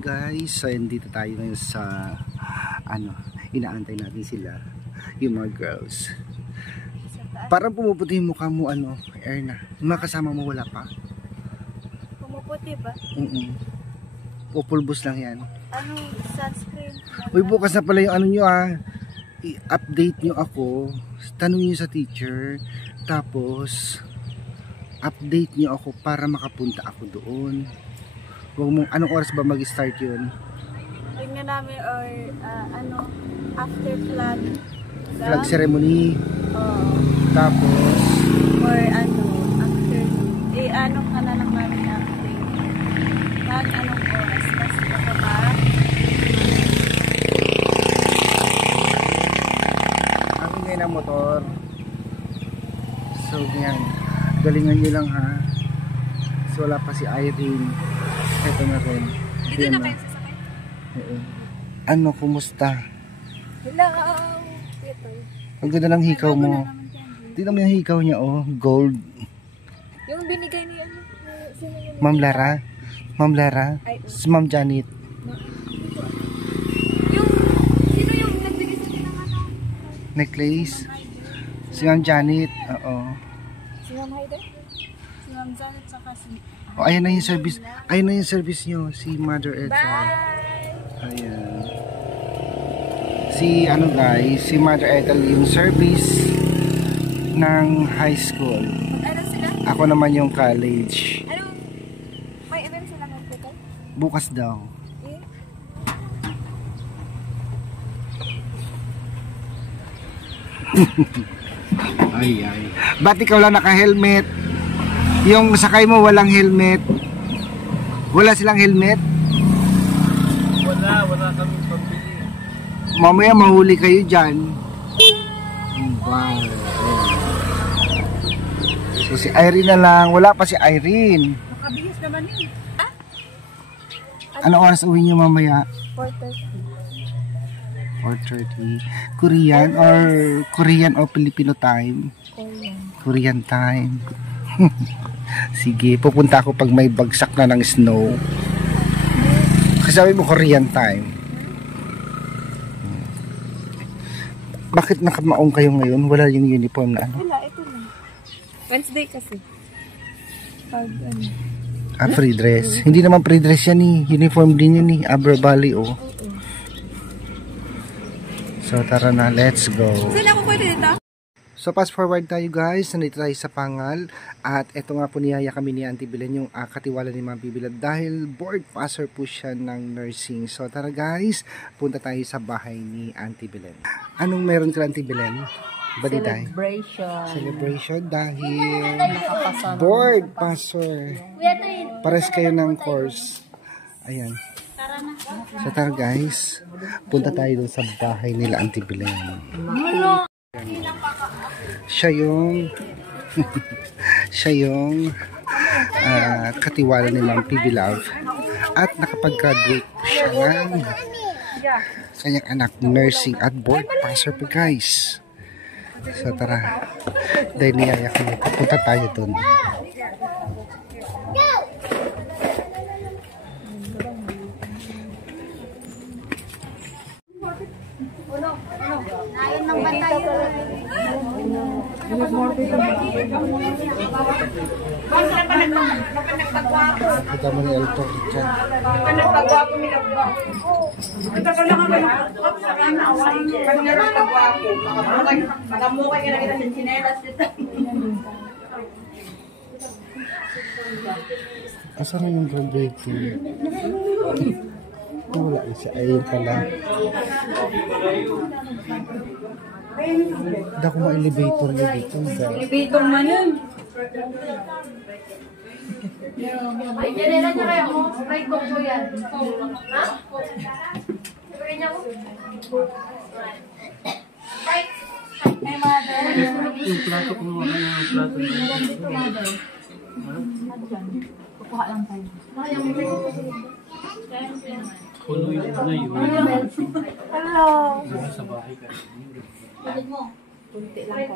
Guys, so dito tayo ngayon sa inaantay natin sila, yung mga girls. Parang pumuputi yung mukha mo, Erna. Yung mga kasama mo wala pa? Pumuputi ba? Pupulbos lang yan. Anong sunscreen? Uy, bukas na pala yung nyo i-update nyo ako. Tanong nyo sa teacher. Tapos update nyo ako para makapunta ako doon. Huwag mong, anong oras ba mag-start yun? Tingnan namin or after flag. Flag ceremony. Tapos or after. Ka na lang namin update. Anong oras? Tapos baka ba? ang ingay ng motor. So yan, galingan nyo lang ha. So wala pa si Irene. Ito na rin. Dito na kayo sasakay? Kumusta? Hello! Ang ganda ng hikaw mo. Tignan mo yung hikaw niya, gold. Yung binigay niya, sino yun? Ma'am Lara? Ma'am Lara? Si Ma'am Janet. Sino yung nagbigay sa akin ng Necklace? Si Ma'am Janet. Oo. Si Ma'am Haida? Si Ma'am Janet saka si... Ayan na yung service. Ayan na yung service nyo. Si Mother Ethel. Bye! Ayan. Si guys, si Mother Ethel yung service ng high school. Ano sila? Ako naman yung college. May event sila mag-hotel? Bukas daw. Ay. Ba't ikaw lang naka-helmet? Yung sakay mo walang helmet. Wala silang helmet? Wala kami pambili. Mamaya mahuli kayo dyan. Wow. So si Irene na lang. Wala pa si Irene. Nakabihis naman yun. Ano oras uwi nyo mamaya? 4:30. 4:30. Korean or Filipino time? Korean time. Sige, pupunta ako pag may bagsak na ng snow. Kasi sabi mo Korean time. Bakit nakamaong kayo ngayon? Wala yung uniform na Wala, ito na. Wednesday kasi. Free dress. Hindi naman free dress yan uniform din yan Aber Valley So tara na, let's go. Sila ko pwede dito? So fast forward tayo guys, nandito tayo sa Pangal at eto nga po niyaya kami ni Auntie Belen yung katiwala ni Ma'am Bibilad dahil board passer po siya ng nursing. So tara guys, punta tayo sa bahay ni Auntie Belen. Anong meron ka Auntie Belen? Celebration dahil board passer. Pares kayo ng course. Ayan. So tara guys, punta tayo dun sa bahay nila Auntie Belen. Siya yung katiwala ni Ma'am PB Love at nakapag-graduate po siya ng kanyang anak nursing at board passer po guys. So tara, dahil niyaya kami, punta tayo dun. Ayun ng bantay yun. Kita mo ni Elton dyan. Nagpagwapo nila ba? Ito ko lang ang nakakot sa kanaway. Kanya nagpagwapo. Makamukay ka na kita sa chinelas dito. Asa na yung graduating? Wala siya. Ayun pala. Hindi ako ma-elevator niya dito. Elevator man yun. Ay, janela niya kayo. Right ko po yan. Ha? Sabihin niya ko? Right. Ay, mother. Yung plato kung mga yung plato. Kukuha lang tayo. Puno yun na yun. Hello. Sa bahay ka. Kunti lang kayo.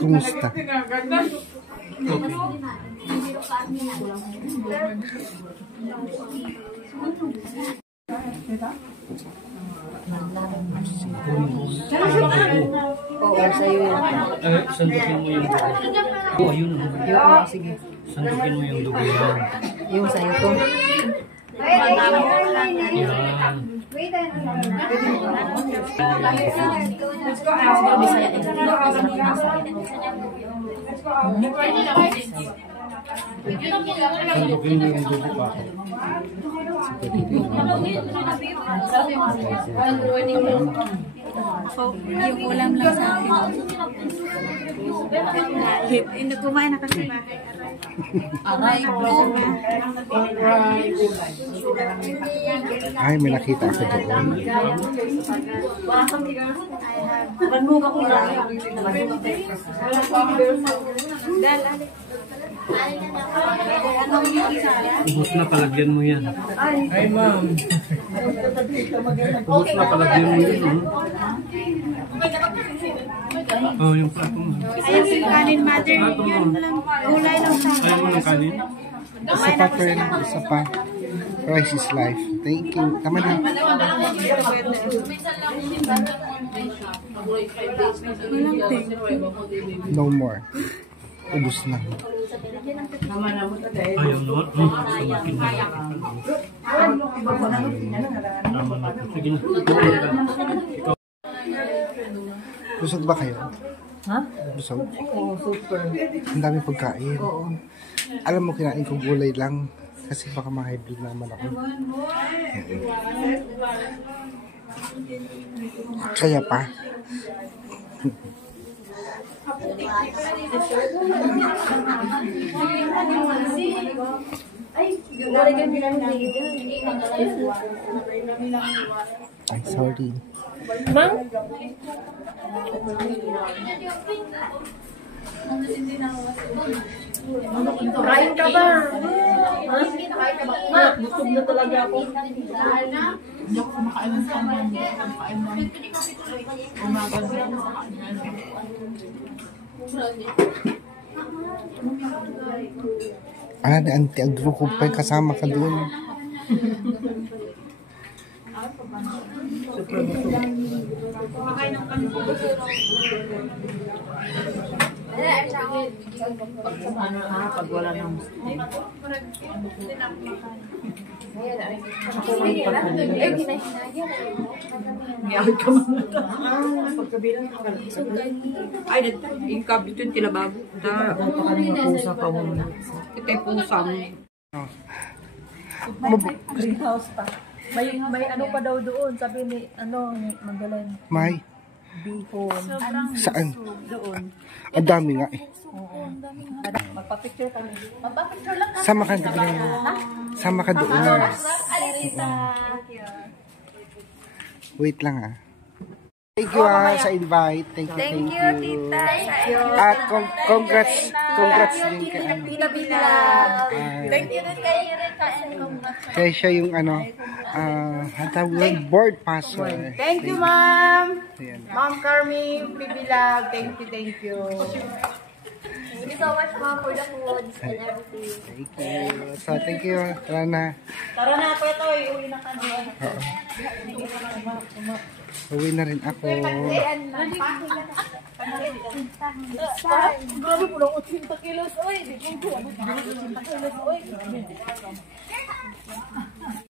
Kumusta? Oo, sa'yo yan. Sandukin mo yung dugo. Oo, ayun. Sige. Sandukin mo yung dugo yan. Yung sa'yo ko. Yan. Sandukin mo yung dugo pa. Yung ulam lang sa akin. Hindi kumain na kasi bahay. Aray ko. Ay, may nakita ako doon. Ubus na, palagyan mo yan. Ay, ma'am. Ubus na, palagyan mo yan. Oh, yung plato mo. Ayaw yung kanin, mother. Yun lang. Gulay lang sa akin. Ayaw mo ng kanin? Isa pa, friend. Isa pa. Rice is life. Thank you. Tama na. No more. Ubus na. Ayaw naman. Sandukin mo. Tama na. Sige na. Ikaw. Busog ba kayo? Ha? Busog? Oo, super. Ang dami pagkain. Oo. Alam mo, kinain ko gulay lang. Kasi baka ma-hybrid naman ako. Kaya pa. Ay, sorry. Kain ka ba? Ha? Ma, busog na talaga ako. Hindi ako kumakain ng kanin. Kumakain ng umaga din ako sa kanin. Ah, ni Auntie Agro ko pa kasama ka doon. Pag wala ng Giyawit ka man na. Pagkabilang ka lang. Ay, yung kabit yung tilababo. pusa pa muna. Ito yung pusa mo. Greenhouse pa. May ano pa daw doon. Sabi ni, Magdalene. May, Bihon. saan? Doon. Ang dami nga eh. Magpa-picture kami. Sama ka doon. Sama ka doon. Wait lang ah. Thank you sa invite. Thank you. tita. At congrats din kay ano. Thank you din kayo rin kasi Kaya siya yung board passer. Thank you, ma'am. Ayan. Ma'am Carmi, Pibilag. Thank you. Thank you so much, Mom, for the foods and everything. Thank you. So, thank you. Tara na. Tara na ako ito. Iuwi na kami. Oo. Uwi na rin ako. Grabe po lang 80 kilos. Uy, di ko 80 kilos. Uy, grabe.